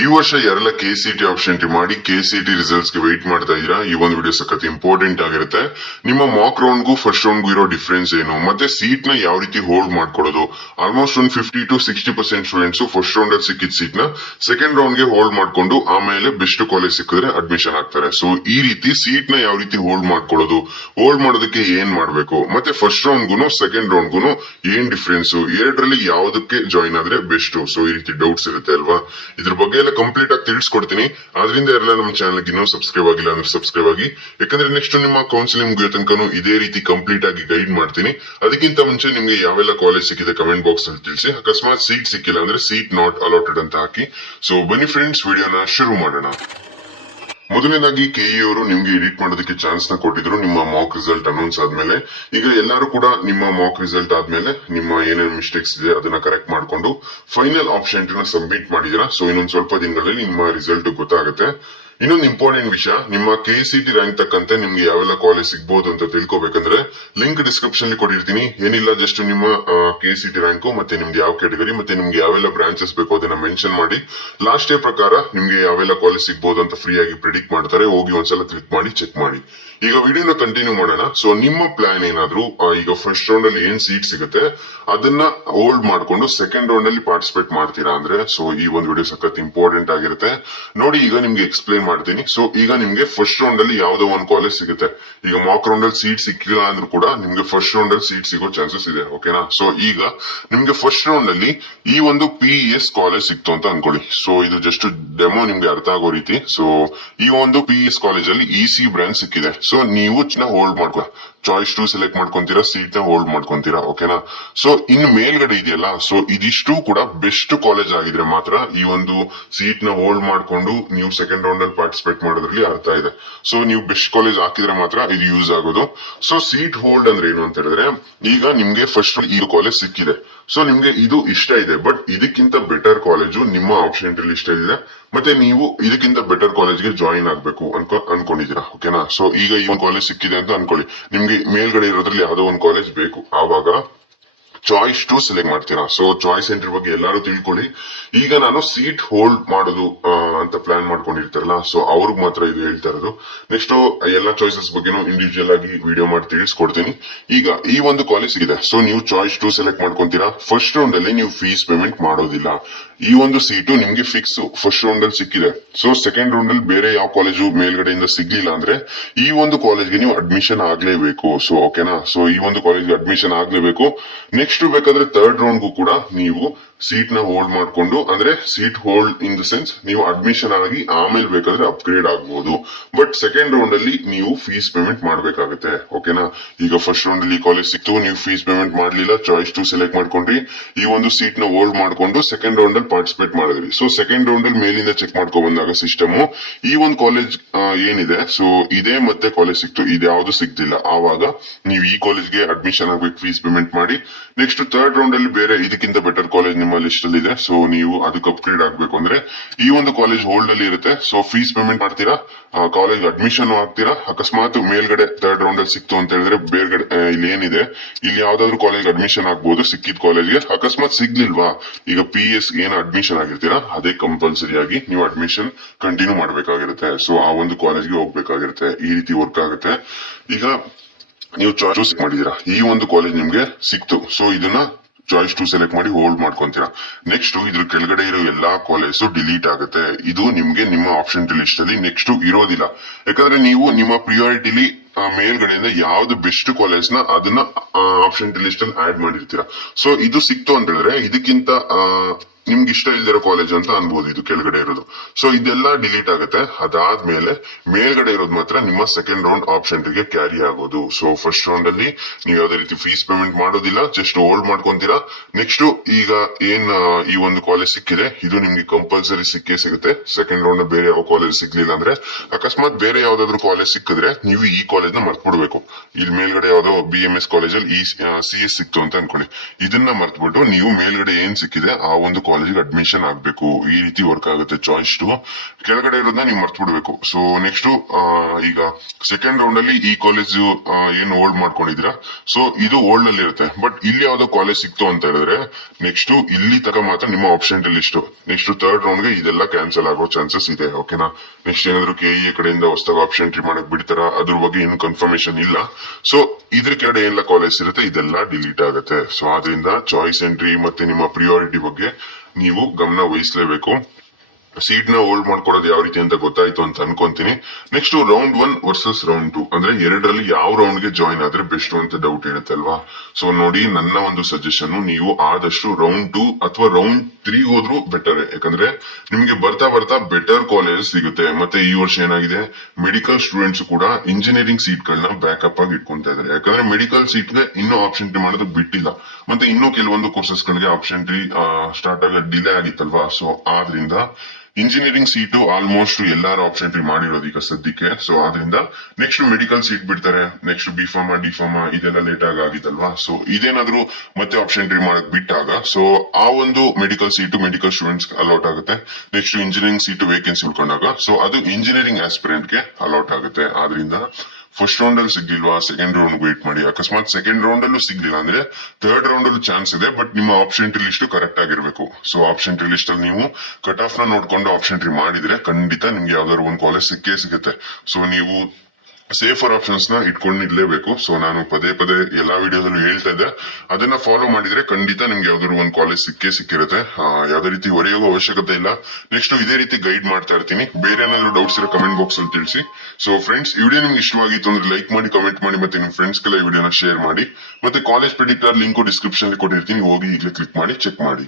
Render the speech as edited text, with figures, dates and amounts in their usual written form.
ಈ ವರ್ಷ ಯಾರೆಲ್ಲ KCET ಆಪ್ಷನ್ ಮಾಡಿ KCET ರಿಸಲ್ಟ್ಸ್ ಗೆ ವೆಯ್ಟ್ ಮಾಡ್ತಾ ಇದೀರಾ, ಈ ಒಂದು ವಿಡಿಯೋ ಸಖತ್ ಇಂಪಾರ್ಟೆಂಟ್ ಆಗಿರುತ್ತೆ. ನಿಮ್ಮ ಮಾಕ್ ರೌಂಡ್ ಗೂ ಫಸ್ಟ್ ರೌಂಡ್ ಗೂ ಇರೋ ಡಿಫರೆನ್ಸ್ ಏನು, ಮತ್ತೆ ಸೀಟ್ ನ ಯಾವ ರೀತಿ ಹೋಲ್ಡ್ ಮಾಡ್ಕೊಳ್ಳೋದು. ಆಲ್ಮೋಸ್ಟ್ ಒಂದು 50 to 60% ಸ್ಟೂಡೆಂಟ್ಸ್ ಫಸ್ಟ್ ರೌಂಡ್ ಅಲ್ಲಿ ಸಿಕ್ಕಿದ ಸೀಟ್ ನ ಸೆಕೆಂಡ್ ರೌಂಡ್ ಗೆ ಹೋಲ್ಡ್ ಮಾಡ್ಕೊಂಡು ಆಮೇಲೆ ಬೆಸ್ಟ್ ಕಾಲೇಜ್ ಸಿಕ್ಕಿದ್ರೆ ಅಡ್ಮಿಷನ್ ಆಗ್ತಾರೆ. ಸೊ ಈ ರೀತಿ ಸೀಟ್ ನ ಯಾವ ರೀತಿ ಹೋಲ್ಡ್ ಮಾಡ್ಕೊಳ್ಳೋದು, ಹೋಲ್ಡ್ ಮಾಡೋದಕ್ಕೆ ಏನ್ ಮಾಡ್ಬೇಕು, ಮತ್ತೆ ಫಸ್ಟ್ ರೌಂಡ್ ಗುನು ಸೆಕೆಂಡ್ ರೌಂಡ್ ಗುನು ಏನ್ ಡಿಫರೆನ್ಸ್, ಎರಡರಲ್ಲಿ ಯಾವ್ದಕ್ಕೆ ಜಾಯಿನ್ ಆದ್ರೆ ಬೆಸ್ಟ್. ಸೊ ಈ ರೀತಿ ಡೌಟ್ಸ್ ಇರುತ್ತೆ ಅಲ್ವಾ, ಇದ್ರ ಬಗ್ಗೆ ಎಲ್ಲ ಕಂಪ್ಲೀಟ್ ಆಗಿ ತಿಳಿಸ್ಕೊಡ್ತೀನಿ. ಆದ್ರಿಂದ ಯಾರೆಲ್ಲ ನಮ್ಮ ಚಾನಲ್ ಇನ್ನೂ ಸಬ್ಸ್ಕ್ರೈಬ್ ಆಗಿಲ್ಲ ಅಂದ್ರೆ ಸಬ್ಸ್ಕ್ರೈಬ್ ಆಗಿ, ಯಾಕಂದ್ರೆ ನೆಕ್ಸ್ಟ್ ನಿಮ್ಮ ಕೌನ್ಸಿಲಿಂಗ್ ಮುಗಿಯೋ ತನಕನೂ ಇದೇ ರೀತಿ ಕಂಪ್ಲೀಟ್ ಆಗಿ ಗೈಡ್ ಮಾಡ್ತೀನಿ. ಅದಕ್ಕಿಂತ ಮುಂಚೆ ನಿಮ್ಗೆ ಯಾವೆಲ್ಲ ಕಾಲೇಜ್ ಸಿಕ್ಕಿದೆ ಕಮೆಂಟ್ ಬಾಕ್ಸ್ ಅಲ್ಲಿ ತಿಳಿಸಿ. ಅಕಸ್ಮಾತ್ ಸೀಟ್ ಸಿಕ್ಕಿಲ್ಲ ಅಂದ್ರೆ ಸೀಟ್ ನಾಟ್ ಅಲಾಟೆಡ್ ಅಂತ ಹಾಕಿ. ಸೊ ಬನ್ನಿ ಫ್ರೆಂಡ್ಸ್, ವಿಡಿಯೋನ ಶುರು ಮಾಡೋಣ. ಮೊದಲನೇದಾಗಿ ಕೆಇ ಅವರು ನಿಮ್ಗೆ ಎಡಿಟ್ ಮಾಡೋದಕ್ಕೆ ಚಾನ್ಸ್ ನ ಕೊಟ್ಟಿದ್ರು ನಿಮ್ಮ ಮಾಕ್ ರಿಸಲ್ಟ್ ಅನೌನ್ಸ್ ಆದ್ಮೇಲೆ. ಈಗ ಎಲ್ಲರೂ ಕೂಡ ನಿಮ್ಮ ಮಾಕ್ ರಿಸಲ್ಟ್ ಆದ್ಮೇಲೆ ನಿಮ್ಮ ಏನೇನು ಮಿಸ್ಟೇಕ್ಸ್ ಇದೆ ಅದನ್ನ ಕರೆಕ್ಟ್ ಮಾಡ್ಕೊಂಡು ಫೈನಲ್ ಆಪ್ಷನ್ ನ ಸಬ್ಮಿಟ್ ಮಾಡಿದೀರಾ. ಸೊ ಇನ್ನೊಂದು ಸ್ವಲ್ಪ ದಿನಗಳಲ್ಲಿ ನಿಮ್ಮ ರಿಸಲ್ಟ್ ಗೊತ್ತಾಗುತ್ತೆ. ಇನ್ನೊಂದು ಇಂಪಾರ್ಟೆಂಟ್ ವಿಷಯ, ನಿಮ್ಮ KCET ರ್ಯಾಂಕ್ ತಕ್ಕಂತೆ ನಿಮ್ಗೆ ಯಾವೆಲ್ಲ ಕಾಲೇಜ್ ಸಿಗಬಹುದು ಅಂತ ತಿಳ್ಕೊಬೇಕಂದ್ರೆ ಲಿಂಕ್ ಡಿಸ್ಕ್ರಿಪ್ಷನ್ ಅಲ್ಲಿ ಕೊಟ್ಟಿರ್ತೀನಿ. ಏನಿಲ್ಲ, ಜಸ್ಟ್ ನಿಮ್ಮ KCET ರ್ಯಾಂಕ್ ಮತ್ತೆ ನಿಮ್ಗೆ ಯಾವ ಕ್ಯಾಟಗರಿ ಮತ್ತೆ ನಿಮ್ಗೆ ಯಾವೆಲ್ಲ ಬ್ರಾಂಚಸ್ ಬೇಕು ಅದನ್ನ ಮೆನ್ಷನ್ ಮಾಡಿ ಲಾಸ್ಟ್ ಡೇ ಪ್ರಕಾರ ನಿಮ್ಗೆ ಯಾವೆಲ್ಲ ಕಾಲೇಜ್ ಸಿಗಬಹುದು ಅಂತ ಫ್ರೀ ಆಗಿ ಪ್ರಿಡಿಕ್ಟ್ ಮಾಡ್ತಾರೆ. ಹೋಗಿ ಒಂದ್ಸಲ ಕ್ಲಿಕ್ ಮಾಡಿ ಚೆಕ್ ಮಾಡಿ. ಈಗ ವಿಡಿಯೋನ ಕಂಟಿನ್ಯೂ ಮಾಡೋಣ. ಸೊ ನಿಮ್ಮ ಪ್ಲಾನ್ ಏನಾದ್ರು, ಈಗ ಫಸ್ಟ್ ರೌಂಡ್ ಅಲ್ಲಿ ಏನ್ ಸೀಟ್ ಸಿಗುತ್ತೆ ಅದನ್ನ ಹೋಲ್ಡ್ ಮಾಡ್ಕೊಂಡು ಸೆಕೆಂಡ್ ರೌಂಡ್ ಅಲ್ಲಿ ಪಾರ್ಟಿಸಿಪೇಟ್ ಮಾಡ್ತೀರಾ ಅಂದ್ರೆ, ಸೊ ಈ ಒಂದು ವಿಡಿಯೋ ಸಖತ್ ಇಂಪಾರ್ಟೆಂಟ್ ಆಗಿರುತ್ತೆ ನೋಡಿ. ಈಗ ನಿಮ್ಗೆ ಎಕ್ಸ್ಪ್ಲೈನ್ ಮಾಡ್ತೀನಿ. ಸೊ ಈಗ ನಿಮ್ಗೆ ಫಸ್ಟ್ ರೌಂಡ್ ಅಲ್ಲಿ ಯಾವ್ದೋ ಒಂದು ಕಾಲೇಜ್ ಸಿಗುತ್ತೆ. ಈಗ ಮಾಕ್ ರೌಂಡ್ ಅಲ್ಲಿ ಸೀಟ್ ಸಿಕ್ಕಿಲ್ಲ ಅಂದ್ರೂ ಕೂಡ ನಿಮ್ಗೆ ಫಸ್ಟ್ ರೌಂಡ್ ಅಲ್ಲಿ ಸೀಟ್ ಸಿಗೋ ಚಾನ್ಸಸ್ ಇದೆ, ಓಕೆನಾ. ಸೊ ಈಗ ನಿಮ್ಗೆ ಫಸ್ಟ್ ರೌಂಡ್ ಅಲ್ಲಿ ಈ ಒಂದು PES ಕಾಲೇಜ್ ಸಿಕ್ತು ಅಂತ ಅನ್ಕೊಳ್ಳಿ. ಸೊ ಇದು ಜಸ್ಟ್ ಡೆಮೋ ನಿಮ್ಗೆ ಅರ್ಥ ಆಗೋ ರೀತಿ. ಸೊ ಈ ಒಂದು PES ಕಾಲೇಜ್ ಅಲ್ಲಿ EC ಬ್ರಾಂಚ್ ಸಿಕ್ಕಿದೆ. ಸೊ ನೀವು ಹೋಲ್ಡ್ ಮಾಡ್ಕೊ, ಚಾಯ್ಸ್ 2 ಸೆಲೆಕ್ಟ್ ಮಾಡ್ಕೊಂತೀರಾ, ಸೀಟ್ ನ ಹೋಲ್ಡ್ ಮಾಡ್ಕೊಂತೀರಾ, ಓಕೆನಾ. ಸೊ ಇನ್ನು ಮೇಲ್ಗಡೆ ಇದೆಯಲ್ಲ, ಸೊ ಇದಿಷ್ಟು ಕೂಡ ಬೆಸ್ಟ್ ಕಾಲೇಜ್ ಆಗಿದ್ರೆ ಮಾತ್ರ ಈ ಒಂದು ಸೀಟ್ ನ ಹೋಲ್ಡ್ ಮಾಡ್ಕೊಂಡು ನೀವು ಸೆಕೆಂಡ್ ರೌಂಡ್ ಅಲ್ಲಿ ಪಾರ್ಟಿಸಿಪೇಟ್ ಮಾಡೋದ್ರಲ್ಲಿ ಅರ್ಥ ಇದೆ. ಸೊ ನೀವು ಬೆಸ್ಟ್ ಕಾಲೇಜ್ ಹಾಕಿದ್ರೆ ಮಾತ್ರ ಇದು ಯೂಸ್ ಆಗೋದು. ಸೊ ಸೀಟ್ ಹೋಲ್ಡ್ ಅಂದ್ರೆ ಏನು ಅಂತ ಹೇಳಿದ್ರೆ, ಈಗ ನಿಮ್ಗೆ ಫಸ್ಟ್ ಈ ಕಾಲೇಜ್ ಸಿಕ್ಕಿದೆ. ಸೊ ನಿಮ್ಗೆ ಇದು ಇಷ್ಟ ಇದೆ, ಬಟ್ ಇದಕ್ಕಿಂತ ಬೆಟರ್ ಕಾಲೇಜು ನಿಮ್ಮ ಆಪ್ಷನ್ ಲಿಸ್ಟ್ ಇದೆ, ಮತ್ತೆ ನೀವು ಇದಕ್ಕಿಂತ ಬೆಟರ್ ಕಾಲೇಜ್ಗೆ ಜಾಯಿನ್ ಆಗ್ಬೇಕು ಅನ್ಕೊಂಡಿದೀರಾ, ಓಕೆನಾ. ಸೊ ಈಗ ಈ ಒಂದು ಕಾಲೇಜ್ ಸಿಕ್ಕಿದೆ ಅಂತ ಅನ್ಕೊಳ್ಳಿ, ನಿಮ್ಗೆ ಮೇಲ್ಗಡೆ ಇರೋದ್ರಲ್ಲಿ ಯಾವ್ದೋ ಒಂದು ಕಾಲೇಜ್ ಬೇಕು. ಆವಾಗ ಚಾಯ್ಸ್ 2 ಸೆಲೆಕ್ಟ್ ಮಾಡ್ತೀರಾ. ಸೊ ಚಾಯ್ಸ್ ಸೆಂಟರ್ ಬಗ್ಗೆ ಎಲ್ಲರೂ ತಿಳ್ಕೊಳ್ಳಿ. ಈಗ ನಾನು ಸೀಟ್ ಹೋಲ್ಡ್ ಮಾಡೋದು ಅಂತ ಪ್ಲಾನ್ ಮಾಡ್ಕೊಂಡಿರ್ತಾರಲ್ಲ, ಸೊ ಅವ್ರಿಗೆ ಮಾತ್ರ ಇದು ಹೇಳ್ತಾ ಇರೋದು. ನೆಕ್ಸ್ಟ್ ಎಲ್ಲಾ ಚಾಯ್ಸಸ್ ಬಗ್ಗೆನೂ ಇಂಡಿವಿಜುವಲ್ ಆಗಿ ವಿಡಿಯೋ ಮಾಡಿ ತಿಳಿಸ್ಕೊಡ್ತೀನಿ. ಈಗ ಈ ಒಂದು ಕಾಲೇಜ್ ಇದೆ. ಸೊ ನೀವು ಚಾಯ್ಸ್ 2 ಸೆಲೆಕ್ಟ್ ಮಾಡ್ಕೊಂತೀರಾ. ಫಸ್ಟ್ ರೌಂಡ್ ಅಲ್ಲಿ ನೀವು ಫೀಸ್ ಪೇಮೆಂಟ್ ಮಾಡೋದಿಲ್ಲ. ಈ ಒಂದು ಸೀಟು ನಿಮ್ಗೆ ಫಿಕ್ಸ್ ಫಸ್ಟ್ ರೌಂಡ್ ಅಲ್ಲಿ ಸಿಕ್ಕಿದೆ. ಸೊ ಸೆಕೆಂಡ್ ರೌಂಡ್ ಅಲ್ಲಿ ಬೇರೆ ಯಾವ ಕಾಲೇಜು ಮೇಲ್ಗಡೆಯಿಂದ ಸಿಗ್ಲಿಲ್ಲ ಅಂದ್ರೆ ಈ ಒಂದು ಕಾಲೇಜ್ಗೆ ನೀವು ಅಡ್ಮಿಷನ್ ಆಗ್ಲೇಬೇಕು. ಸೊ ಓಕೆನಾ. ಸೊ ಈ ಒಂದು ಕಾಲೇಜ್ಗೆ ಅಡ್ಮಿಷನ್ ಆಗ್ಲೇಬೇಕು. ನೆಕ್ಸ್ಟ್ ಬೇಕಾದ್ರೆ ಥರ್ಡ್ ರೌಂಡ್ ಗೂ ಕೂಡ ನೀವು ಸೀಟ್ ನ ಹೋಲ್ಡ್ ಮಾಡ್ಕೊಂಡು, ಅಂದ್ರೆ seat hold in the sense ನೀವು ಅಡ್ಮಿಷನ್ ಆಗಿ ಆಮೇಲೆ ಬೇಕಾದ್ರೆ ಅಪ್ಗ್ರೇಡ್ ಆಗ್ಬಹುದು. ಬಟ್ ಸೆಕೆಂಡ್ ರೌಂಡ್ ಅಲ್ಲಿ ನೀವು ಫೀಸ್ ಪೇಮೆಂಟ್ ಮಾಡ್ಬೇಕಾಗುತ್ತೆ, ಓಕೆನಾ. ಈಗ ಫಸ್ಟ್ ರೌಂಡ್ ಅಲ್ಲಿ ಕಾಲೇಜ್ ಸಿಕ್ತು, ನೀವು ಫೀಸ್ ಪೇಮೆಂಟ್ ಮಾಡ್ಲಿಲ್ಲ, ಚಾಯ್ಸ್ 2 ಸೆಲೆಕ್ಟ್ ಮಾಡ್ಕೊಂಡ್ರಿ, ಈ ಒಂದು ಸೀಟ್ ನ ಹೋಲ್ಡ್ ಮಾಡ್ಕೊಂಡು ಸೆಕೆಂಡ್ ರೌಂಡ್ ಅಲ್ಲಿ ಪಾರ್ಟಿಸಿಪೇಟ್ ಮಾಡಿದ್ರಿ. ಸೊ ಸೆಕೆಂಡ್ ರೌಂಡ್ ಅಲ್ಲಿ ಮೇಲಿಂದ ಚೆಕ್ ಮಾಡ್ಕೊ ಬಂದಾಗ ಸಿಸ್ಟಮ್ ಈ ಒಂದು ಕಾಲೇಜ್ ಏನಿದೆ, ಸೊ ಇದೇ ಮತ್ತೆ ಕಾಲೇಜ್ ಸಿಕ್ತು, ಇದ್ಯಾವುದು ಸಿಗ್ತಿಲ್ಲ, ಆವಾಗ ನೀವು ಈ ಕಾಲೇಜ್ಗೆ ಅಡ್ಮಿಷನ್ ಆಗ್ಬೇಕು, ಫೀಸ್ ಪೇಮೆಂಟ್ ಮಾಡಿ. ನೆಕ್ಸ್ಟ್ ಥರ್ಡ್ ರೌಂಡ್ ಅಲ್ಲಿ ಬೇರೆ ಇದಕ್ಕಿಂತ ಬೆಟರ್ ಕಾಲೇಜ್ ನಿಮ್ಮ ಲಿಸ್ಟ್ ಅಲ್ಲಿ ಇದೆ. ಸೊ ನೀವು ಅದಕ್ಕೆ ಅಪ್ಗ್ರೇಡ್ ಆಗ್ಬೇಕು ಅಂದ್ರೆ ಈ ಒಂದು ಕಾಲೇಜ್ ಹೋಲ್ಡ್ ಅಲ್ಲಿ ಇರುತ್ತೆ. ಸೊ ಫೀಸ್ ಪೇಮೆಂಟ್ ಮಾಡ್ತೀರಾ, ಕಾಲೇಜ್ ಅಡ್ಮಿಷನ್ ಆಗ್ತೀರಾ. ಅಕಸ್ಮಾತ್ ಮೇಲ್ಗಡೆ ಥರ್ಡ್ ರೌಂಡ್ ಅಲ್ಲಿ ಸಿಕ್ತು ಅಂತ ಹೇಳಿದ್ರೆ ಬೇರ್ಗಡೆ ಇಲ್ಲಿ ಏನಿದೆ, ಇಲ್ಲಿ ಯಾವ್ದಾದ್ರು ಕಾಲೇಜ್ ಅಡ್ಮಿಷನ್ ಆಗ್ಬಹುದು ಸಿಕ್ಕಿದ ಕಾಲೇಜ್ಗೆ. ಅಕಸ್ಮಾತ್ ಸಿಗ್ಲಿಲ್ವಾ, ಈಗ PES ಏನು ಅಡ್ಮಿಷನ್ ಆಗಿರ್ತೀರಾ ಅದೇ ಕಂಪಲ್ಸರಿ ಆಗಿ ನೀವು ಅಡ್ಮಿಷನ್ ಕಂಟಿನ್ಯೂ ಮಾಡ್ಬೇಕಾಗಿರುತ್ತೆ. ಸೊ ಆ ಒಂದು ಕಾಲೇಜ್ಗೆ ಹೋಗ್ಬೇಕಾಗಿರುತ್ತೆ. ಈ ರೀತಿ ವರ್ಕ್ ಆಗುತ್ತೆ. ಈಗ ನೀವು ಚಾಯ್ಸ್ ಮಾಡಿದೀರಾ, ಈ ಒಂದು ಕಾಲೇಜ್ ನಿಮ್ಗೆ ಸಿಕ್ತು. ಸೊ ಇದನ್ನ ಚಾಯ್ಸ್ 2 ಸೆಲೆಕ್ಟ್ ಮಾಡಿ ಹೋಲ್ಡ್ ಮಾಡ್ಕೊಂತೀರಾ. ನೆಕ್ಸ್ಟ್ ಇದ್ರ ಕೆಳಗಡೆ ಇರೋ ಎಲ್ಲಾ ಕಾಲೇಜ್ ಡಿಲೀಟ್ ಆಗುತ್ತೆ. ಇದು ನಿಮ್ಗೆ ನಿಮ್ಮ ಆಪ್ಷನ್ ಲಿಸ್ಟ್ ಅಲ್ಲಿ ನೆಕ್ಸ್ಟ್ ಇರೋದಿಲ್ಲ. ಯಾಕಂದ್ರೆ ನೀವು ನಿಮ್ಮ ಪ್ರಿಯಾರಿಟಿಲಿ ಮೇಲ್ಗಡೆಯಿಂದ ಯಾವ್ದು ಬೆಸ್ಟ್ ಕಾಲೇಜ್ ನ ಅದನ್ನ ಆಪ್ಷನ್ ಲಿಸ್ಟ್ ಅಲ್ಲಿ ಆಡ್ ಮಾಡಿರ್ತೀರಾ. ಸೊ ಇದು ಸಿಕ್ತು ಅಂತ ಹೇಳಿದ್ರೆ ಇದಕ್ಕಿಂತ ನಿಮ್ಗೆ ಇಷ್ಟ ಇಲ್ದಿರೋ ಕಾಲೇಜ್ ಅಂತ ಅನ್ಬೋದು ಇದು ಕೆಳಗಡೆ ಇರೋದು. ಸೊ ಇದೆಲ್ಲ ಡಿಲೀಟ್ ಆಗುತ್ತೆ. ಅದಾದ್ಮೇಲೆ ಮೇಲ್ಗಡೆ ಇರೋದು ಮಾತ್ರ ನಿಮ್ಮ ಸೆಕೆಂಡ್ ರೌಂಡ್ ಆಪ್ಷನ್ ಗೆ ಕ್ಯಾರಿ ಆಗೋದು. ಸೊ ಫಸ್ಟ್ ರೌಂಡ್ ಅಲ್ಲಿ ನೀವು ಯಾವ್ದೇ ರೀತಿ ಫೀಸ್ ಪೇಮೆಂಟ್ ಮಾಡೋದಿಲ್ಲ, ಜಸ್ಟ್ ಹೋಲ್ಡ್ ಮಾಡ್ಕೊಂತೀರಾ. ನೆಕ್ಸ್ಟ್ ಈಗ ಏನ್ ಈ ಒಂದು ಕಾಲೇಜ್ ಸಿಕ್ಕಿದೆ ಇದು ನಿಮ್ಗೆ ಕಂಪಲ್ಸರಿ ಸಿಕ್ಕೇ ಸಿಗುತ್ತೆ. ಸೆಕೆಂಡ್ ರೌಂಡ್ ಬೇರೆ ಯಾವ ಕಾಲೇಜ್ ಸಿಗ್ಲಿಲ್ಲ ಅಂದ್ರೆ, ಅಕಸ್ಮಾತ್ ಬೇರೆ ಯಾವ್ದಾದ್ರು ಕಾಲೇಜ್ ಸಿಕ್ಕಿದ್ರೆ ನೀವು ಈ ಕಾಲೇಜ್ ನ ಮರ್ತ್ಬಿಡ್ಬೇಕು. ಇಲ್ಲಿ ಮೇಲ್ಗಡೆ ಯಾವ್ದೋ BMS ಕಾಲೇಜ್ ಅಲ್ಲಿ CS ಸಿಕ್ತು ಅಂತ ಅನ್ಕೊಳ್ಳಿ, ಇದನ್ನ ಮರ್ತ್ಬಿಟ್ಟು ನೀವು ಮೇಲ್ಗಡೆ ಏನ್ ಸಿಕ್ಕಿದೆ ಆ ಒಂದು ಕಾಲೇಜಿಗೆ ಅಡ್ಮಿಷನ್ ಆಗ್ಬೇಕು. ಈ ರೀತಿ ವರ್ಕ್ ಆಗುತ್ತೆ ಚಾಯ್ಸ್ ಟು. ಕೆಳಗಡೆ ಇರೋದನ್ನ ನೀವು ಮರ್ತು ಬಿಡ್ಬೇಕು. ಸೊ ನೆಕ್ಸ್ಟ್ ಈಗ ಸೆಕೆಂಡ್ ರೌಂಡ್ ಅಲ್ಲಿ ಈ ಕಾಲೇಜು ಏನು ಹೋಲ್ಡ್ ಮಾಡ್ಕೊಂಡಿದ್ದೀರಾ, ಸೊ ಇದು ಹೋಲ್ಡ್ ಅಲ್ಲಿ ಇರುತ್ತೆ. ಬಟ್ ಇಲ್ಲಿ ಯಾವ್ದೋ ಕಾಲೇಜ್ ಸಿಕ್ತು ಅಂತ ಹೇಳಿದ್ರೆ ನೆಕ್ಸ್ಟ್ ಇಲ್ಲಿ ತಕ ಮಾತ್ರ ನಿಮ್ಮ option list. Next third round ಗೆ ಇದೆಲ್ಲ ಕ್ಯಾನ್ಸಲ್ ಆಗೋ ಚಾನ್ಸಸ್ ಇದೆ. ಓಕೆನಾ. ನೆಕ್ಸ್ಟ್ ಏನಾದ್ರು ಕೆಇಎ ಕಡೆಯಿಂದ ಹೊಸದಾಗ ಆಪ್ಷನ್ ಎಂಟ್ರಿ ಮಾಡಕ್ ಬಿಡ್ತಾರ, ಅದ್ರ ಬಗ್ಗೆ ಏನು ಕನ್ಫರ್ಮೇಶನ್ ಇಲ್ಲ. ಸೊ ಇದ್ರ ಕೆಳಗಡೆ ಎಲ್ಲ ಕಾಲೇಜ್ ಇರುತ್ತೆ ಇದೆಲ್ಲ ಡಿಲೀಟ್ ಆಗುತ್ತೆ. ಸೊ ಆದ್ರಿಂದ ಚಾಯ್ಸ್ ಎಂಟ್ರಿ ಮತ್ತೆ ನಿಮ್ಮ ಪ್ರಿಯಾರಿಟಿ ಬಗ್ಗೆ ನೀವು ಗಮನ ವಹಿಸಲೇಬೇಕು. ಸೀಟ್ ನ ಹೋಲ್ಡ್ ಮಾಡ್ಕೊಡೋದು ಯಾವ ರೀತಿ ಅಂತ ಗೊತ್ತಾಯ್ತು ಅಂತ ಅನ್ಕೊಂತೀನಿ. ನೆಕ್ಸ್ಟ್ ರೌಂಡ್ 1 ವರ್ಸಸ್ ರೌಂಡ್ 2 ಅಂದ್ರೆ ಎರಡರಲ್ಲಿ ಯಾವ ರೌಂಡ್ ಗೆ ಜಾಯಿನ್ ಆದ್ರೆ ಬೆಸ್ಟ್ ಅಂತ ಡೌಟ್ ಇರುತ್ತೆ ಅಲ್ವಾ. ಸೊ ನೋಡಿ, ನನ್ನ ಒಂದು ಸಜೆಷನ್, ನೀವು ಆದಷ್ಟು ರೌಂಡ್ 2 ಅಥವಾ ರೌಂಡ್ 3 ಹೋದ್ರು ಬೆಟರ್. ಯಾಕಂದ್ರೆ ನಿಮ್ಗೆ ಬರ್ತಾ ಬರ್ತಾ ಬೆಟರ್ ಕಾಲೇಜ್ ಸಿಗುತ್ತೆ. ಮತ್ತೆ ಈ ವರ್ಷ ಏನಾಗಿದೆ, ಮೆಡಿಕಲ್ ಸ್ಟೂಡೆಂಟ್ಸ್ ಕೂಡ ಇಂಜಿನಿಯರಿಂಗ್ ಸೀಟ್ ಗಳನ್ನ ಬ್ಯಾಕಪ್ ಆಗಿ ಇಟ್ಕೊಂತಾ ಇದಾರೆ. ಯಾಕಂದ್ರೆ ಮೆಡಿಕಲ್ ಸೀಟ್ ಗೆ ಇನ್ನೂ ಆಪ್ಷನ್ ಮಾಡೋದಕ್ಕೆ ಬಿಟ್ಟಿಲ್ಲ. ಮತ್ತೆ ಇನ್ನೂ ಕೆಲವೊಂದು ಕೋರ್ಸಸ್ ಗಳಿಗೆ ಆಪ್ಷನ್ ಸ್ಟಾರ್ಟ್ ಆಗ ಡಿಲೇ ಆಗಿತ್ತಲ್ವಾ. ಸೊ ಆದ್ರಿಂದ ಇಂಜಿನಿಯರಿಂಗ್ ಸೀಟು ಆಲ್ಮೋಸ್ಟ್ ಎಲ್ಲಾರು ಆಪ್ಷನ್ ಮಾಡಿರೋದು ಈಗ ಸದ್ಯಕ್ಕೆ. ಸೊ ಆದ್ರಿಂದ ನೆಕ್ಸ್ಟ್ ಮೆಡಿಕಲ್ ಸೀಟ್ ಬಿಡ್ತಾರೆ. ನೆಕ್ಸ್ಟ್ ಬಿಫಾರ್ಮಾ ಡಿಫಾರ್ಮಾ ಇದೆಲ್ಲ ಲೇಟ್ ಆಗಿದಲ್ವಾ. ಸೊ ಇದೇನಾದ್ರೂ ಮತ್ತೆ ಆಪ್ಷನ್ ಮಾಡಕ್ ಬಿಟ್ಟಾಗ ಸೊ ಆ ಒಂದು medical seat medical students allot ಆಗುತ್ತೆ. ನೆಕ್ಸ್ಟ್ ಇಂಜಿನಿಯರಿಂಗ್ ಸೀಟು ವೇಕೆನ್ಸಿ ಉಳ್ಕೊಂಡಾಗ ಸೊ ಅದು ಇಂಜಿನಿಯರಿಂಗ್ ಆಸ್ಪಿರೆಂಟ್ ಗೆ ಅಲೌಟ್ ಆಗುತ್ತೆ. ಆದ್ರಿಂದ ಫಸ್ಟ್ ರೌಂಡ್ ಅಲ್ಲಿ ಸಿಗ್ಲಿಲ್ವಾ, ಸೆಕೆಂಡ್ ರೌಂಡ್ ವೇಟ್ ಮಾಡಿ. ಅಕಸ್ಮಾತ್ ಸೆಕೆಂಡ್ ರೌಂಡ್ ಅಲ್ಲೂ ಸಿಗ್ಲಿಲ್ಲ ಅಂದ್ರೆ ಥರ್ಡ್ ರೌಂಡ್ ಅಲ್ಲೂ ಚಾನ್ಸ್ ಇದೆ. ಬಟ್ ನಿಮ್ಮ ಆಪ್ಷನ್ ಲಿಸ್ಟ್ ಕರೆಕ್ಟ್ ಆಗಿರ್ಬೇಕು. ಸೊ ಆಪ್ಷನ್ ಲಿಸ್ಟ್ ಅಲ್ಲಿ ನೀವು ಕಟ್ ಆಫ್ ನ ನೋಡ್ಕೊಂಡು ಆಪ್ಷನ್ ಮಾಡಿದ್ರೆ ಖಂಡಿತ ನಿಮ್ಗೆ ಯಾವ್ದಾದ್ರು ಒಂದು ಕಾಲೇಜ್ ಸಿಕ್ಕೇ ಸಿಗುತ್ತೆ. ಸೊ ನೀವು ಸೇಫರ್ ಆಪ್ಷನ್ಸ್ ನ ಇಟ್ಕೊಂಡಿರ್ಲೇಬೇಕು. ಸೊ ನಾನು ಪದೇ ಪದೇ ಎಲ್ಲಾ ವಿಡಿಯೋದಲ್ಲೂ ಹೇಳ್ತಾ ಇದ್ದೆ, ಅದನ್ನ ಫಾಲೋ ಮಾಡಿದ್ರೆ ಖಂಡಿತ ನಿಮ್ಗೆ ಯಾವ್ದಾದ್ರು ಒಂದು ಕಾಲೇಜ್ ಸಿಕ್ಕಿರುತ್ತೆ. ಯಾವ್ದೇ ರೀತಿ ಹೊರೆಯೋಗೋ ಅವಶ್ಯಕತೆ ಇಲ್ಲ. ನೆಕ್ಸ್ಟ್ ಇದೇ ರೀತಿ ಗೈಡ್ ಮಾಡ್ತಾ ಇರ್ತೀನಿ. ಬೇರೆ ಏನಾದ್ರು ಡೌಟ್ಸ್ ಇರೋ ಕಮೆಂಟ್ ಬಾಕ್ಸ್ ಅಲ್ಲಿ ತಿಳಿಸಿ. ಸೊ ಫ್ರೆಂಡ್ಸ್, ಈ ವಿಡಿಯೋ ನಿಮ್ಗೆ ಇಷ್ಟವಾಗಿತ್ತು ಅಂದ್ರೆ ಲೈಕ್ ಮಾಡಿ, ಕಮೆಂಟ್ ಮಾಡಿ, ಮತ್ತೆ ನಿಮ್ ಫ್ರೆಂಡ್ಸ್ ಗೆಲ್ಲ ಈ ವಿಡಿಯೋನ ಶೇರ್ ಮಾಡಿ. ಮತ್ತೆ ಕಾಲೇಜ್ ಪ್ರೆಡಿಕ್ಟರ್ ಲಿಂಕ್ ಡಿಸ್ಕ್ರಿಪ್ಷನ್ ಅಲ್ಲಿ ಕೊಟ್ಟಿರ್ತೀನಿ, ಹೋಗಿ ಈಗಲೇ ಕ್ಲಿಕ್ ಮಾಡಿ ಚೆಕ್ ಮಾಡಿ.